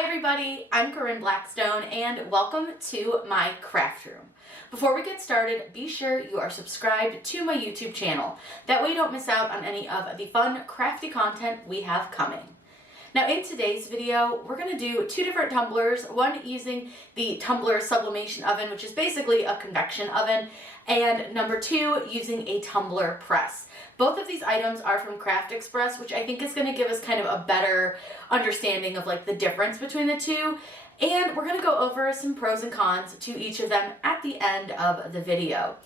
Hi everybody, I'm Corinne Blackstone and welcome to my craft room. Before we get started, be sure you are subscribed to my YouTube channel. That way you don't miss out on any of the fun, crafty content we have coming. Now in today's video, we're going to do two different tumblers, one using the Tumbler Sublimation oven, which is basically a convection oven, and number two, using a Tumbler Press. Both of these items are from CraftExpress, which I think is going to give us kind of a better understanding of like the difference between the two. And we're going to go over some pros and cons to each of them at the end of the video.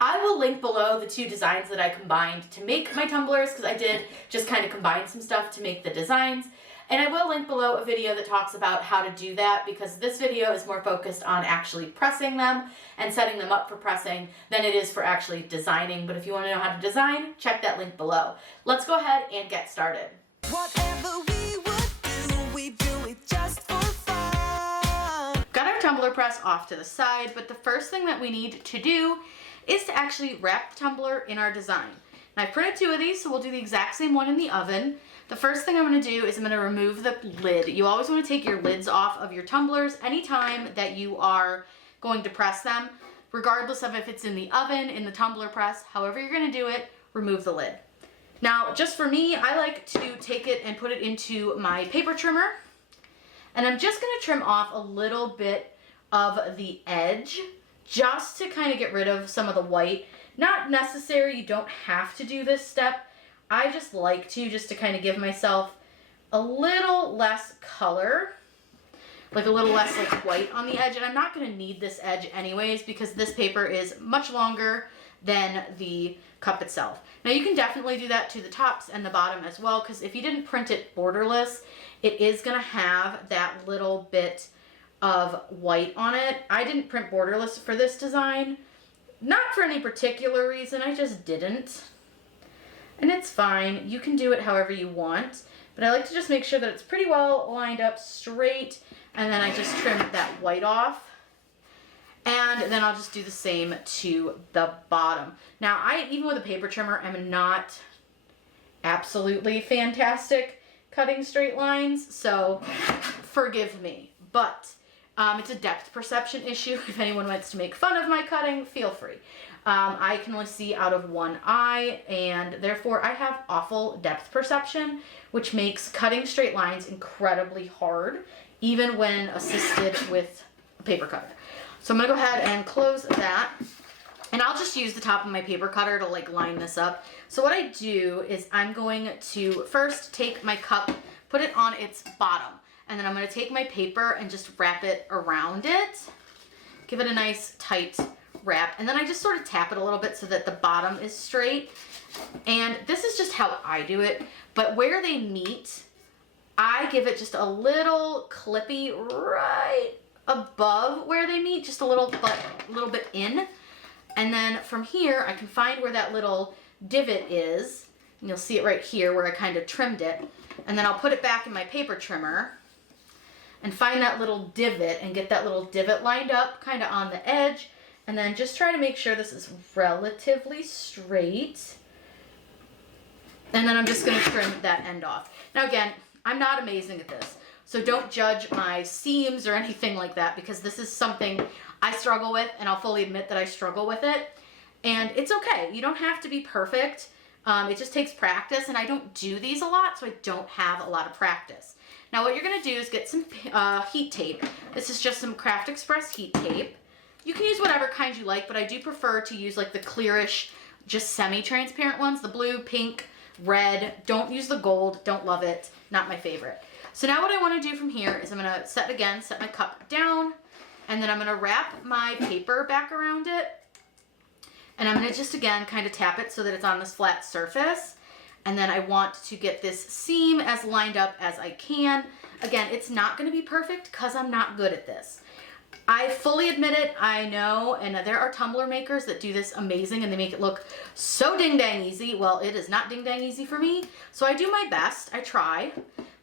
I will link below the two designs that I combined to make my tumblers, because I did just kind of combine some stuff to make the designs. And I will link below a video that talks about how to do that, because this video is more focused on actually pressing them and setting them up for pressing than it is for actually designing. But if you want to know how to design, check that link below. Let's go ahead and get started. Whatever we would do, we do it just for fun. Got our tumbler press off to the side, but the first thing that we need to do is to actually wrap the tumbler in our design. Now I printed two of these, so we'll do the exact same one in the oven. The first thing I'm going to do is I'm going to remove the lid. You always want to take your lids off of your tumblers anytime that you are going to press them, regardless of if it's in the oven, in the tumbler press, however you're going to do it, remove the lid. Now, just for me, I like to take it and put it into my paper trimmer, and I'm just going to trim off a little bit of the edge, just to kind of get rid of some of the white. Not necessary, you don't have to do this step. I just like to, just to kind of give myself a little less color, like a little less like white on the edge. And I'm not going to need this edge anyways, because this paper is much longer than the cup itself. Now you can definitely do that to the tops and the bottom as well, because if you didn't print it borderless, it is going to have that little bit of white on it. I didn't print borderless for this design, not for any particular reason, I just didn't. And it's fine, you can do it however you want, but I like to just make sure that it's pretty well lined up straight, and then I just trim that white off. And then I'll just do the same to the bottom. Now, even with a paper trimmer, I'm not absolutely fantastic cutting straight lines, so forgive me. But it's a depth perception issue. If anyone wants to make fun of my cutting, feel free. I can only see out of one eye, and therefore I have awful depth perception, which makes cutting straight lines incredibly hard, even when assisted with a paper cutter. So I'm going to go ahead and close that, and I'll just use the top of my paper cutter to like line this up. So what I do is I'm going to first take my cup, put it on its bottom, and then I'm going to take my paper and just wrap it around it, give it a nice tight wrap, and then I just sort of tap it a little bit so that the bottom is straight. And this is just how I do it, but where they meet, I give it just a little clippy right above where they meet, just a little bit in, and then from here I can find where that little divot is, and you'll see it right here where I kind of trimmed it, and then I'll put it back in my paper trimmer and find that little divot and get that little divot lined up kind of on the edge. And then just try to make sure this is relatively straight. And then I'm just going to trim that end off. Now again, I'm not amazing at this, so don't judge my seams or anything like that, because this is something I struggle with, and I'll fully admit that I struggle with it. And it's okay. You don't have to be perfect. It just takes practice, and I don't do these a lot, so I don't have a lot of practice. Now what you're going to do is get some heat tape. This is just some CraftExpress heat tape. You can use whatever kind you like, but I do prefer to use like the clearish, just semi-transparent ones, the blue, pink, red. Don't use the gold, don't love it, not my favorite. So now what I want to do from here is I'm going to set my cup down, and then I'm going to wrap my paper back around it, and I'm going to just again kind of tap it so that it's on this flat surface. And then I want to get this seam as lined up as I can. Again, it's not going to be perfect because I'm not good at this. I fully admit it, I know, and there are tumbler makers that do this amazing and they make it look so ding-dang easy. Well, it is not ding-dang easy for me, so I do my best, I try.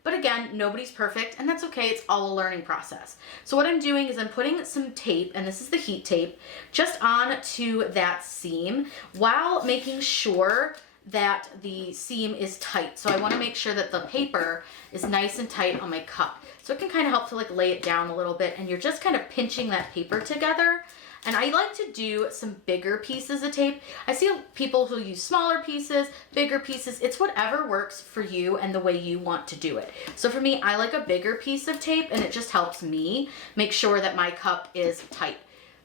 But again, nobody's perfect, and that's okay, it's all a learning process. So what I'm doing is I'm putting some tape, and this is the heat tape, just onto that seam while making sure that the seam is tight. So I want to make sure that the paper is nice and tight on my cup. So it can kind of help to like lay it down a little bit, and you're just kind of pinching that paper together. And I like to do some bigger pieces of tape. I see people who use smaller pieces, bigger pieces. It's whatever works for you and the way you want to do it. So for me, I like a bigger piece of tape, and it just helps me make sure that my cup is tight.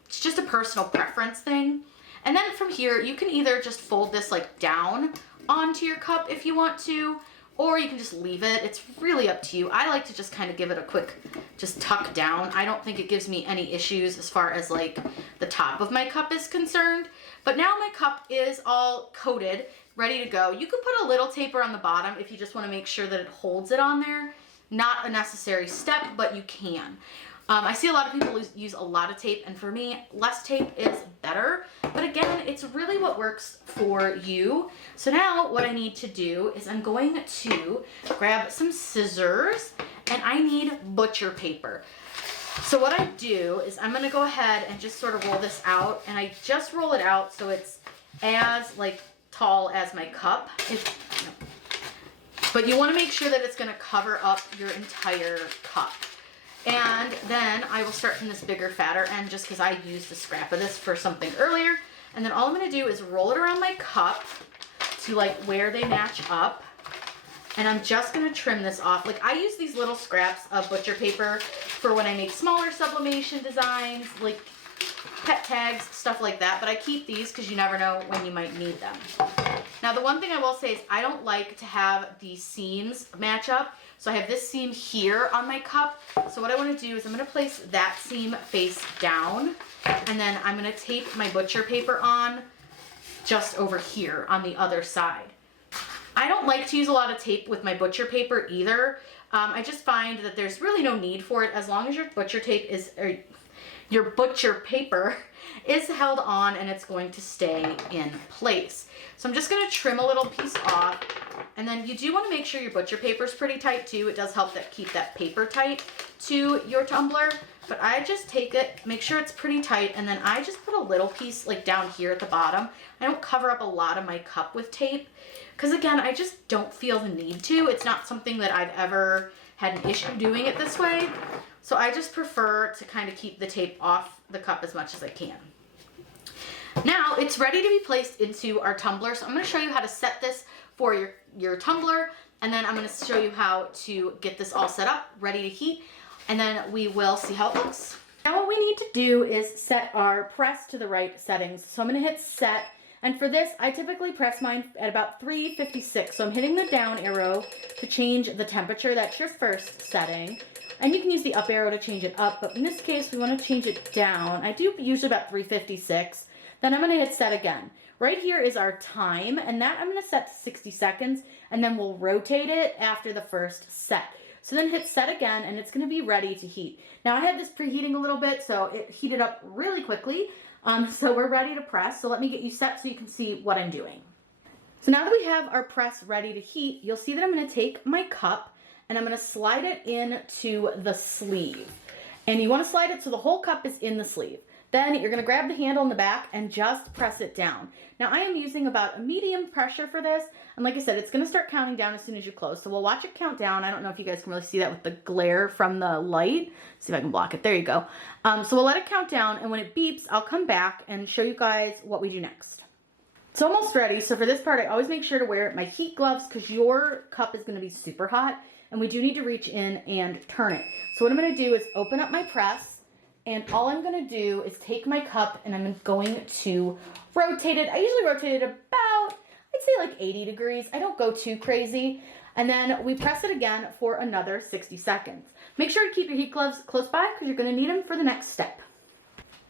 It's just a personal preference thing. And then from here, you can either just fold this like down onto your cup if you want to, or you can just leave it. It's really up to you. I like to just kind of give it a quick, just tuck down. I don't think it gives me any issues as far as like the top of my cup is concerned. But now my cup is all coated, ready to go. You can put a little taper on the bottom if you just want to make sure that it holds it on there. Not a necessary step, but you can. I see a lot of people use a lot of tape, and for me, less tape is better. But again, it's really what works for you. So now what I need to do is I'm going to grab some scissors, and I need butcher paper. So what I do is I'm going to go ahead and just sort of roll this out, and I just roll it out so it's as like tall as my cup. But you want to make sure that it's going to cover up your entire cup. And then I will start from this bigger, fatter end just because I used a scrap of this for something earlier. And then all I'm going to do is roll it around my cup to like where they match up. And I'm just going to trim this off. Like I use these little scraps of butcher paper for when I make smaller sublimation designs, like pet tags, stuff like that. But I keep these because you never know when you might need them. Now the one thing I will say is I don't like to have the seams match up. So I have this seam here on my cup. So what I want to do is I'm going to place that seam face down, and then I'm going to tape my butcher paper on just over here on the other side. I don't like to use a lot of tape with my butcher paper either. I just find that there's really no need for it as long as your butcher paper is held on and it's going to stay in place. So I'm just going to trim a little piece off, and then you do want to make sure your butcher paper is pretty tight too. It does help that keep that paper tight to your tumbler, but I just take it, make sure it's pretty tight, and then I just put a little piece like down here at the bottom. I don't cover up a lot of my cup with tape because again, I just don't feel the need to. It's not something that I've ever had an issue doing it this way. So I just prefer to kind of keep the tape off the cup as much as I can. Now it's ready to be placed into our tumbler. So I'm going to show you how to set this for your tumbler, and then I'm going to show you how to get this all set up, ready to heat, and then we will see how it looks. Now what we need to do is set our press to the right settings. So I'm going to hit set, and for this I typically press mine at about 356. So I'm hitting the down arrow to change the temperature. That's your first setting. And you can use the up arrow to change it up, but in this case we want to change it down. I do usually about 356. Then I'm going to hit set again. Right here is our time, and that I'm going to set to 60 seconds, and then we'll rotate it after the first set. So then hit set again, and it's going to be ready to heat. Now I had this preheating a little bit, so it heated up really quickly. So we're ready to press. So let me get you set so you can see what I'm doing. So now that we have our press ready to heat, you'll see that I'm going to take my cup and I'm going to slide it into the sleeve. And you want to slide it so the whole cup is in the sleeve. Then you're going to grab the handle in the back and just press it down. Now I am using about a medium pressure for this. And like I said, it's going to start counting down as soon as you close. So we'll watch it count down. I don't know if you guys can really see that with the glare from the light. See if I can block it. There you go. So we'll let it count down. And when it beeps, I'll come back and show you guys what we do next. It's almost ready. So for this part, I always make sure to wear my heat gloves because your cup is going to be super hot. And we do need to reach in and turn it. So what I'm going to do is open up my press. And all I'm going to do is take my cup and I'm going to rotate it. I usually rotate it about, I'd say like 80 degrees. I don't go too crazy. And then we press it again for another 60 seconds. Make sure to keep your heat gloves close by because you're going to need them for the next step.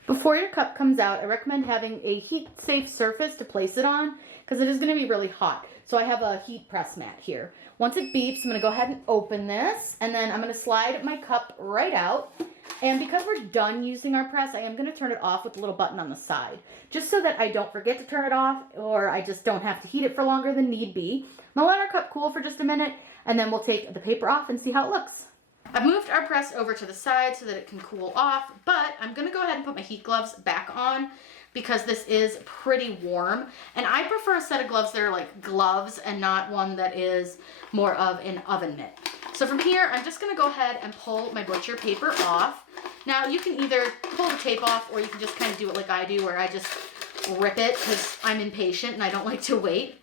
Before your cup comes out, I recommend having a heat-safe surface to place it on because it is going to be really hot. So I have a heat press mat here. Once it beeps, I'm going to go ahead and open this, and then I'm going to slide my cup right out. And because we're done using our press, I am going to turn it off with the little button on the side, just so that I don't forget to turn it off, or I just don't have to heat it for longer than need be. I'm going to let our cup cool for just a minute, and then we'll take the paper off and see how it looks. I've moved our press over to the side so that it can cool off, but I'm going to go ahead and put my heat gloves back on because this is pretty warm. And I prefer a set of gloves that are like gloves and not one that is more of an oven mitt. So from here, I'm just gonna go ahead and pull my butcher paper off. Now you can either pull the tape off or you can just kind of do it like I do, where I just rip it because I'm impatient and I don't like to wait.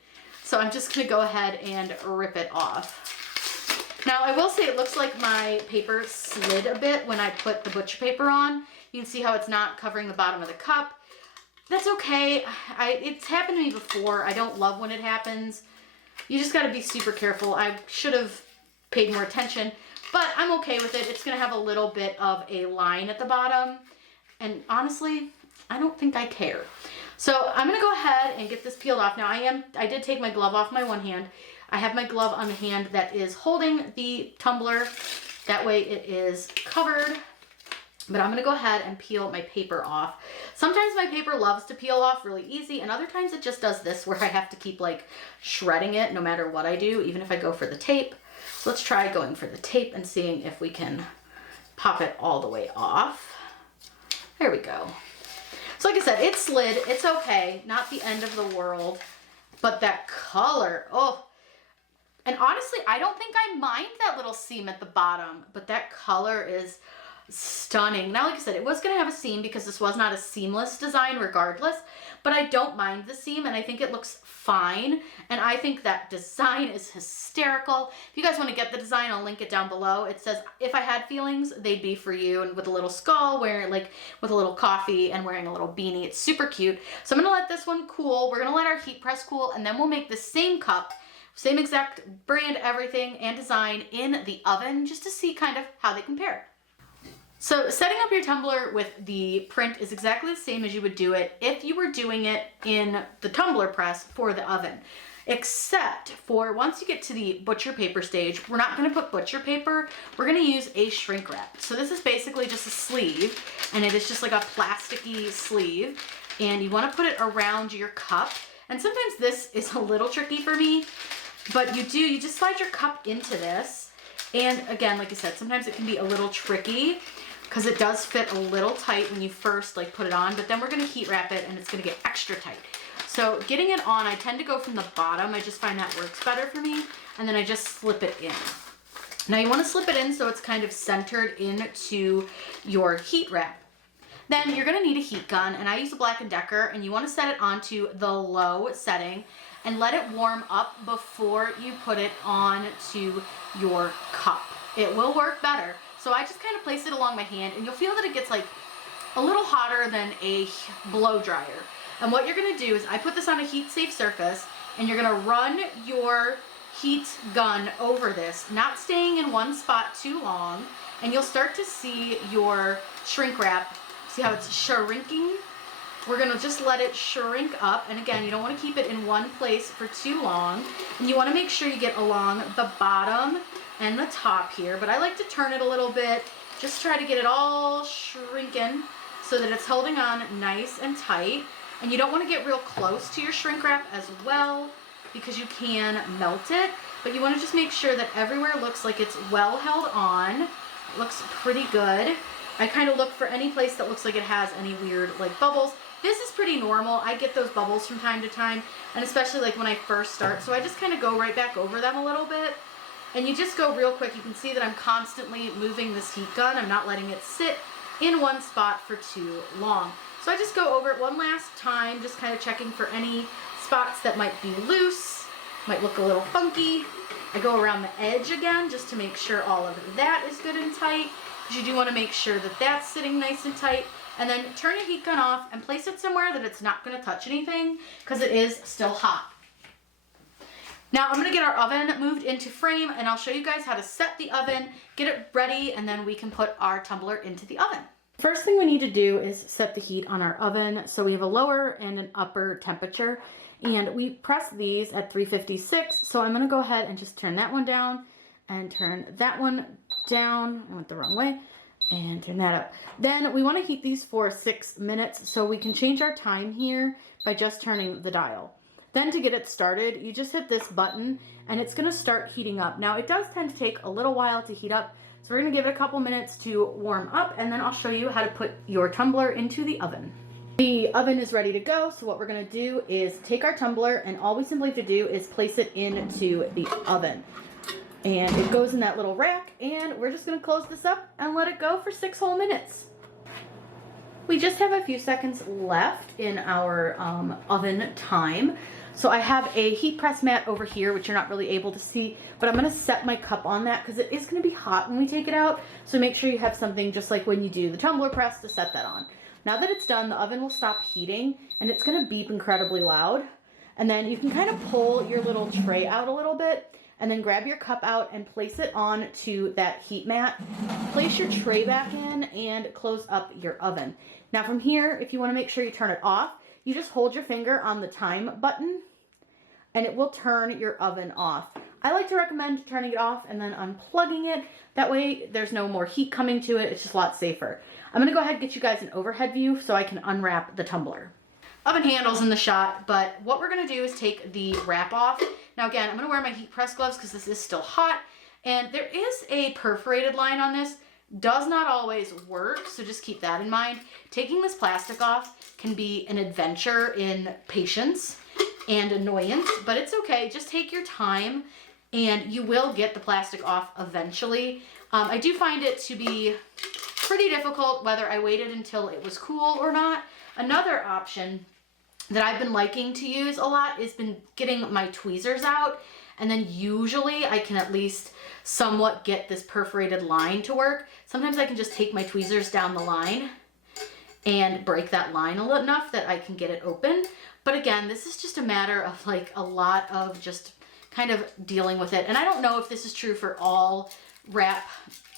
So I'm just gonna go ahead and rip it off. Now I will say it looks like my paper slid a bit when I put the butcher paper on. You can see how it's not covering the bottom of the cup. That's okay. It's happened to me before. I don't love when it happens. You just gotta be super careful. I should have paid more attention, but I'm okay with it. It's gonna have a little bit of a line at the bottom, and honestly, I don't think I care. So I'm gonna go ahead and get this peeled off. Now I did take my glove off my one hand. I have my glove on the hand that is holding the tumbler. That way it is covered. But I'm gonna go ahead and peel my paper off. Sometimes my paper loves to peel off really easy, and other times it just does this where I have to keep like shredding it no matter what I do, even if I go for the tape. So let's try going for the tape and seeing if we can pop it all the way off. There we go. So like I said, it slid, it's okay, not the end of the world, but that color, oh. And honestly, I don't think I mind that little seam at the bottom, but that color is stunning. Now, like I said, it was gonna have a seam because this was not a seamless design regardless, but I don't mind the seam and I think it looks fine. And I think that design is hysterical. If you guys want to get the design, I'll link it down below. It says, if I had feelings, they'd be for you, and with a little skull, wearing like with a little coffee and wearing a little beanie. It's super cute. So I'm gonna let this one cool. We're gonna let our heat press cool, and then we'll make the same cup, same exact brand, everything, and design in the oven just to see kind of how they compare. So setting up your tumbler with the print is exactly the same as you would do it if you were doing it in the tumbler press for the oven. Except for once you get to the butcher paper stage, we're not gonna put butcher paper, we're gonna use a shrink wrap. So this is basically just a sleeve, and it is just like a plasticky sleeve, and you wanna put it around your cup. And sometimes this is a little tricky for me, but you just slide your cup into this. And again, like I said, sometimes it can be a little tricky because it does fit a little tight when you first like put it on, but then we're gonna heat wrap it and it's gonna get extra tight. So getting it on, I tend to go from the bottom. I just find that works better for me. And then I just slip it in. Now you wanna slip it in so it's kind of centered into your heat wrap. Then you're gonna need a heat gun, and I use a Black & Decker, and you wanna set it onto the low setting and let it warm up before you put it onto your cup. It will work better. So I just kind of place it along my hand, and you'll feel that it gets like a little hotter than a blow dryer. And what you're gonna do is I put this on a heat safe surface, and you're gonna run your heat gun over this, not staying in one spot too long, and you'll start to see your shrink wrap. See how it's shrinking? We're gonna just let it shrink up, and again, you don't wanna keep it in one place for too long, and you wanna make sure you get along the bottom and the top here, but I like to turn it a little bit, just try to get it all shrinking so that it's holding on nice and tight. And you don't wanna get real close to your shrink wrap as well because you can melt it, but you wanna just make sure that everywhere looks like it's well held on. It looks pretty good. I kind of look for any place that looks like it has any weird like bubbles. This is pretty normal. I get those bubbles from time to time, and especially like when I first start. So I just kind of go right back over them a little bit, and you just go real quick. You can see that I'm constantly moving this heat gun. I'm not letting it sit in one spot for too long. So I just go over it one last time, just kind of checking for any spots that might be loose, might look a little funky. I go around the edge again just to make sure all of that is good and tight, because you do want to make sure that that's sitting nice and tight. And then turn your heat gun off and place it somewhere that it's not going to touch anything, because it is still hot. Now I'm going to get our oven moved into frame, and I'll show you guys how to set the oven, get it ready, and then we can put our tumbler into the oven. First thing we need to do is set the heat on our oven. So we have a lower and an upper temperature, and we press these at 356. So I'm going to go ahead and just turn that one down and turn that one down. I went the wrong way. And turn that up. Then we want to heat these for 6 minutes, so we can change our time here by just turning the dial. Then to get it started, you just hit this button and it's going to start heating up. Now it does tend to take a little while to heat up, so we're going to give it a couple minutes to warm up, and then I'll show you how to put your tumbler into the oven. The oven is ready to go, so what we're going to do is take our tumbler, and all we simply have to do is place it into the oven. And it goes in that little rack, and we're just going to close this up and let it go for 6 whole minutes. We just have a few seconds left in our oven time. So I have a heat press mat over here, which you're not really able to see, but I'm going to set my cup on that because it is going to be hot when we take it out. So make sure you have something just like when you do the tumbler press to set that on. Now that it's done, the oven will stop heating and it's going to beep incredibly loud. And then you can kind of pull your little tray out a little bit and then grab your cup out and place it on to that heat mat. Place your tray back in and close up your oven. Now from here, if you want to make sure you turn it off, you just hold your finger on the time button and it will turn your oven off. I like to recommend turning it off and then unplugging it. That way there's no more heat coming to it. It's just a lot safer. I'm gonna go ahead and get you guys an overhead view so I can unwrap the tumbler. Oven handle's in the shot, but what we're gonna do is take the wrap off. Now again, I'm gonna wear my heat press gloves because this is still hot, and there is a perforated line on this. Does not always work, so just keep that in mind. Taking this plastic off can be an adventure in patience and annoyance, but it's okay. Just take your time and you will get the plastic off eventually. I do find it to be pretty difficult whether I waited until it was cool or not. Another option that I've been liking to use a lot is been getting my tweezers out, and then usually I can at least somewhat get this perforated line to work. Sometimes I can just take my tweezers down the line and break that line enough that I can get it open. But again, this is just a matter of like a lot of just kind of dealing with it. And I don't know if this is true for all wrap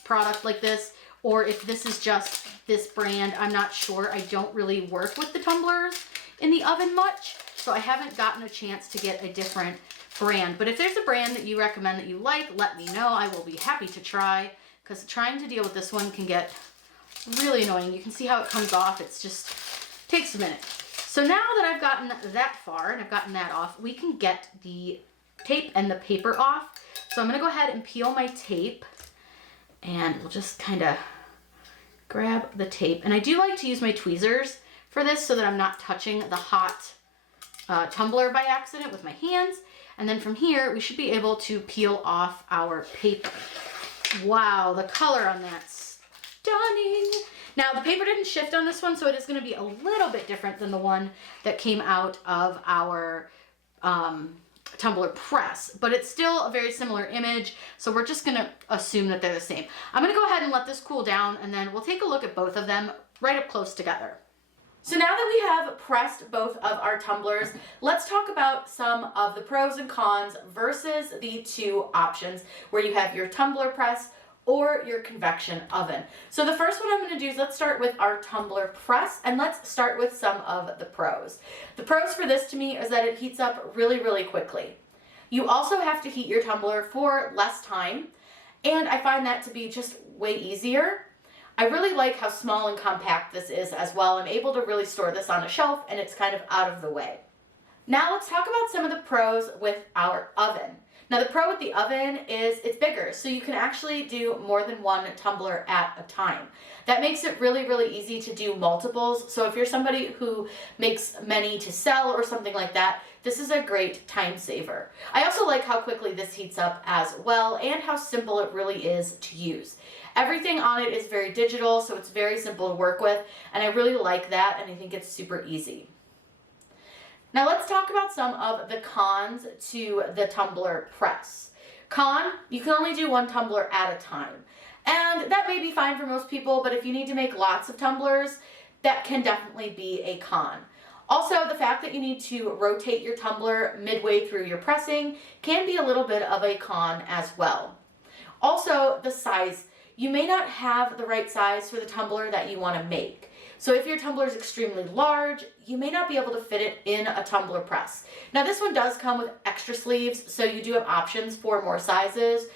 product like this, or if this is just this brand. I'm not sure. I don't really work with the tumblers in the oven much, so I haven't gotten a chance to get a different brand. But if there's a brand that you recommend that you like, let me know. I will be happy to try, because trying to deal with this one can get really annoying. You can see how it comes off. It's just takes a minute. So now that I've gotten that far and I've gotten that off, we can get the tape and the paper off. So I'm going to go ahead and peel my tape, and we'll just kind of grab the tape. And I do like to use my tweezers for this so that I'm not touching the hot tumbler by accident with my hands. And then from here, we should be able to peel off our paper. Wow, the color on that's stunning. Now, the paper didn't shift on this one, so it is going to be a little bit different than the one that came out of our Tumbler Press, but it's still a very similar image, so we're just going to assume that they're the same. I'm going to go ahead and let this cool down, and then we'll take a look at both of them right up close together. So now that we have pressed both of our tumblers, let's talk about some of the pros and cons versus the two options where you have your tumbler press or your convection oven. So the first one I'm going to do is let's start with our tumbler press, and let's start with some of the pros. The pros for this to me is that it heats up really, really quickly. You also have to heat your tumbler for less time, and I find that to be just way easier. I really like how small and compact this is as well. I'm able to really store this on a shelf, and it's kind of out of the way. Now let's talk about some of the pros with our oven. Now the pro with the oven is it's bigger, so you can actually do more than one tumbler at a time. That makes it really, really easy to do multiples. So if you're somebody who makes many to sell or something like that, this is a great time saver. I also like how quickly this heats up as well, and how simple it really is to use. Everything on it is very digital, so it's very simple to work with, and I really like that, and I think it's super easy. Now let's talk about some of the cons to the tumbler press. Con, you can only do one tumbler at a time. And that may be fine for most people, but if you need to make lots of tumblers, that can definitely be a con. Also, the fact that you need to rotate your tumbler midway through your pressing can be a little bit of a con as well. Also, the size. You may not have the right size for the tumbler that you want to make. So if your tumbler is extremely large, you may not be able to fit it in a tumbler press. Now this one does come with extra sleeves, so you do have options for more sizes,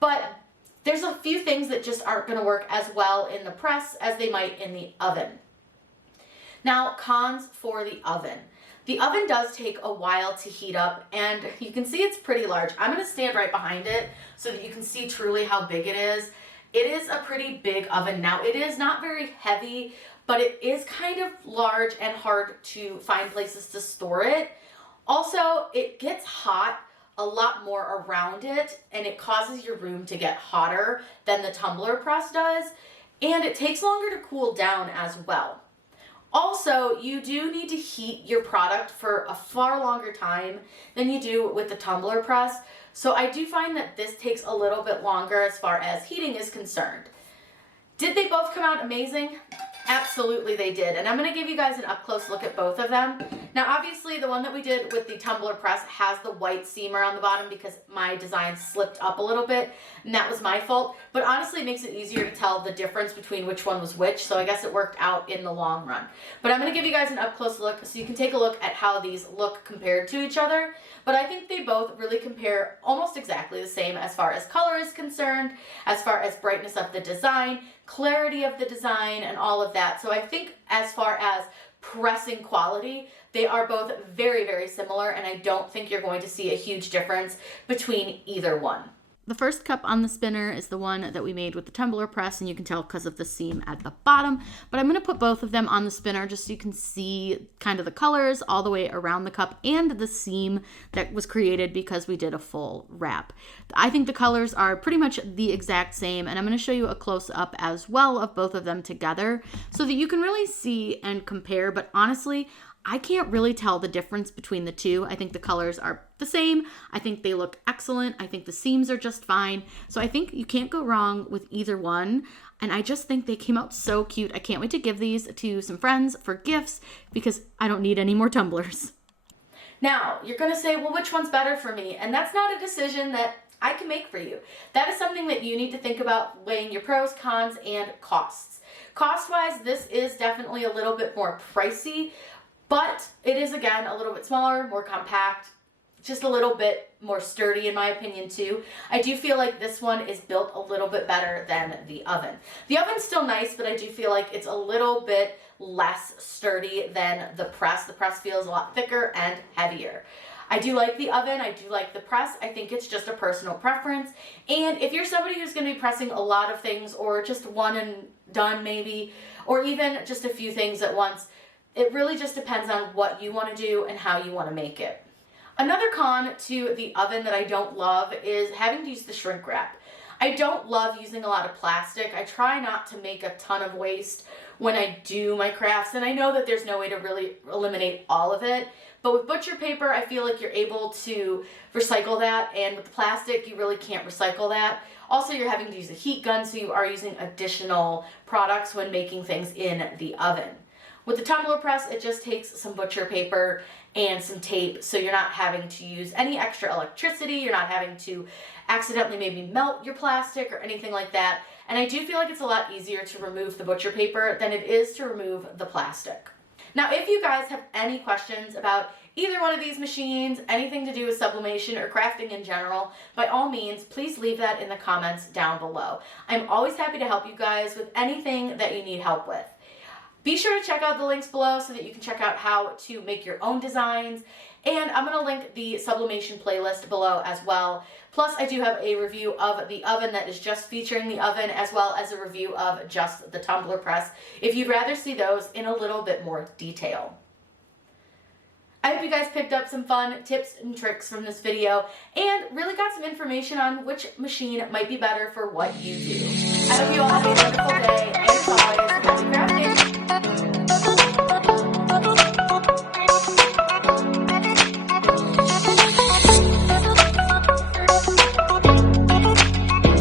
but there's a few things that just aren't going to work as well in the press as they might in the oven. Now, cons for the oven. The oven does take a while to heat up, and you can see it's pretty large. I'm going to stand right behind it so that you can see truly how big it is. It is a pretty big oven. Now, it is not very heavy, but it is kind of large and hard to find places to store it. Also, it gets hot a lot more around it, and it causes your room to get hotter than the Tumbler Press does, and it takes longer to cool down as well. Also, you do need to heat your product for a far longer time than you do with the Tumbler Press, so I do find that this takes a little bit longer as far as heating is concerned. Did they both come out amazing? Absolutely they did, and I'm going to give you guys an up-close look at both of them. Now obviously the one that we did with the Tumbler Press has the white seam around the bottom because my design slipped up a little bit, and that was my fault, but honestly it makes it easier to tell the difference between which one was which, so I guess it worked out in the long run. But I'm going to give you guys an up-close look so you can take a look at how these look compared to each other, but I think they both really compare almost exactly the same as far as color is concerned, as far as brightness of the design, clarity of the design, and all of that. So I think as far as pressing quality, they are both very, very similar, and I don't think you're going to see a huge difference between either one. The first cup on the spinner is the one that we made with the Tumbler Press, and you can tell because of the seam at the bottom, but I'm going to put both of them on the spinner just so you can see kind of the colors all the way around the cup and the seam that was created because we did a full wrap. I think the colors are pretty much the exact same, and I'm going to show you a close-up as well of both of them together so that you can really see and compare, but honestly, I can't really tell the difference between the two. I think the colors are the same. I think they look excellent. I think the seams are just fine. So I think you can't go wrong with either one. And I just think they came out so cute. I can't wait to give these to some friends for gifts because I don't need any more tumblers. Now, you're going to say, well, which one's better for me? And that's not a decision that I can make for you. That is something that you need to think about, weighing your pros, cons, and costs. Cost-wise, this is definitely a little bit more pricey, but it is, again, a little bit smaller, more compact, just a little bit more sturdy in my opinion too. I do feel like this one is built a little bit better than the oven. The oven's still nice, but I do feel like it's a little bit less sturdy than the press. The press feels a lot thicker and heavier. I do like the oven, I do like the press. I think it's just a personal preference. And if you're somebody who's going to be pressing a lot of things, or just one and done maybe, or even just a few things at once, it really just depends on what you want to do and how you want to make it. Another con to the oven that I don't love is having to use the shrink wrap. I don't love using a lot of plastic. I try not to make a ton of waste when I do my crafts, and I know that there's no way to really eliminate all of it, but with butcher paper, I feel like you're able to recycle that, and with plastic, you really can't recycle that. Also, you're having to use a heat gun, so you are using additional products when making things in the oven. With the Tumbler Press, it just takes some butcher paper and some tape, so you're not having to use any extra electricity, you're not having to accidentally maybe melt your plastic or anything like that, and I do feel like it's a lot easier to remove the butcher paper than it is to remove the plastic. Now, if you guys have any questions about either one of these machines, anything to do with sublimation or crafting in general, by all means, please leave that in the comments down below. I'm always happy to help you guys with anything that you need help with. Be sure to check out the links below so that you can check out how to make your own designs, and I'm going to link the sublimation playlist below as well. Plus, I do have a review of the oven that is just featuring the oven, as well as a review of just the Tumbler Press, if you'd rather see those in a little bit more detail. I hope you guys picked up some fun tips and tricks from this video, and really got some information on which machine might be better for what you do. I hope you all have a wonderful day.